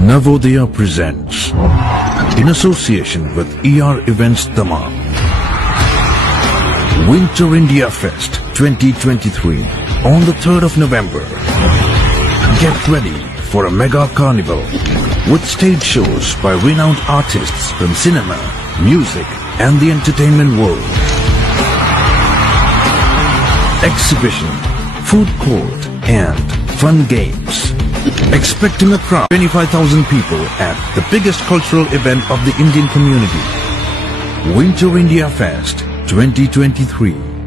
Navodaya presents, in association with ER Events Dammam, Winter India Fest 2023 on the 3rd of November. Get ready for a mega carnival with stage shows by renowned artists from cinema, music and the entertainment world. Exhibition, food court and fun games. Expecting a crowd of 25,000 people at the biggest cultural event of the Indian community. Winter India Fest 2023.